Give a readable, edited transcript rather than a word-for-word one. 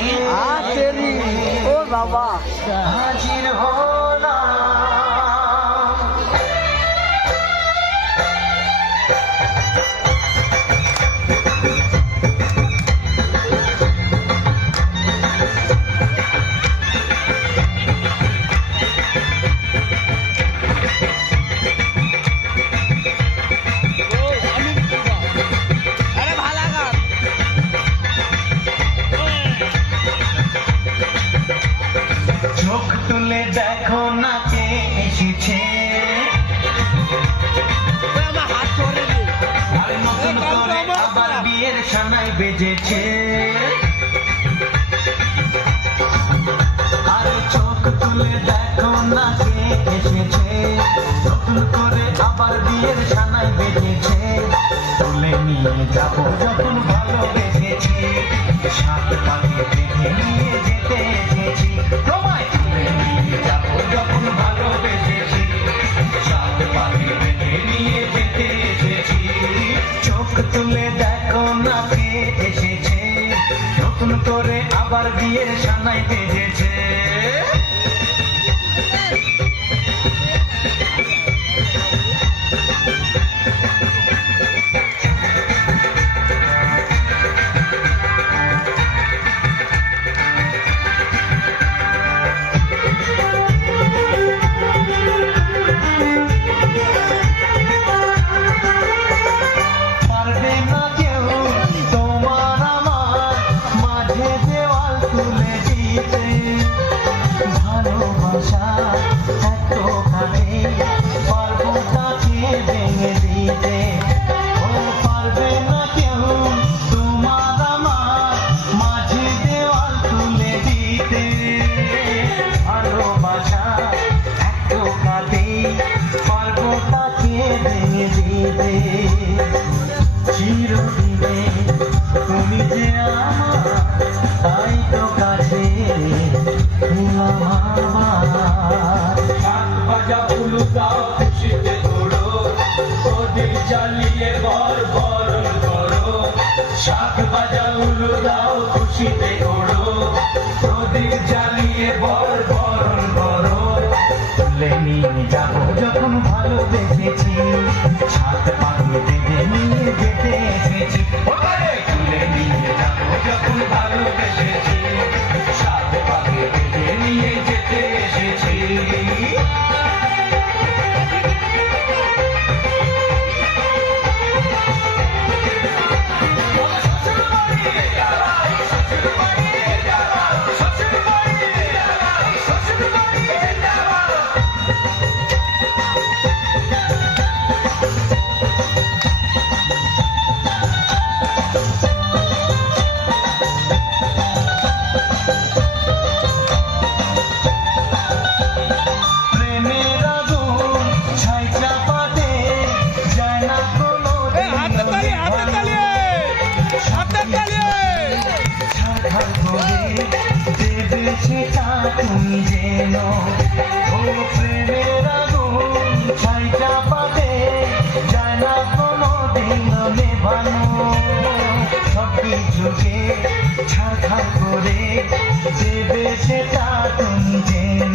तेरी ओ बाबा हाजिर होना চোখ তুলে দেখো না কে এসেছে আর নতুন করে আবার বিয়ের সানাই বেজেছে আরে চোখ তুলে দেখো না কে এসেছে নতুন করে আবার বিয়ের সানাই বেজেছে তুলে নিয়ে যাবো যখন ভালোবেসেছি সাত পাখি বেঁধে নিয়ে যেতে এসেছি তোমায় তুলে নিয়ে যাবো যখন ভালোবেসেছি সাত পাখি বেঁধে নিয়ে যেতে এসেছি চোখ তুলে দেখো না কে এসেছে নতুন করে আবার বিয়ের সানাই বেজেছে চিরদিনে তুমি যে আমার তাই তো কাছে সাত বাজা উলু দাও খুশিতে ওড়ো প্রদীপ জ্বালিয়ে বর বরণ করো সাত বাজা উলু দাও খুশিতে ওড়ো প্রদীপ জ্বালিয়ে বর বরণ করো তুলে নিয়ে যাবো যখন ভালোবেসেছি সাত পাখি বেঁধে নিয়ে যেতে এসেছি তুলে নিয়ে যাবো যখন ভালোবেসেছি সাত পাখি বেঁধে নিয়ে যেতে এসেছি তুমি যেন ও প্রেমের আগুন ছাই চাপাতে যায় না কোনো দিন নেভানো সব কিছুকে ছাড়খাড় করে দেবে সেটা তুমি যেন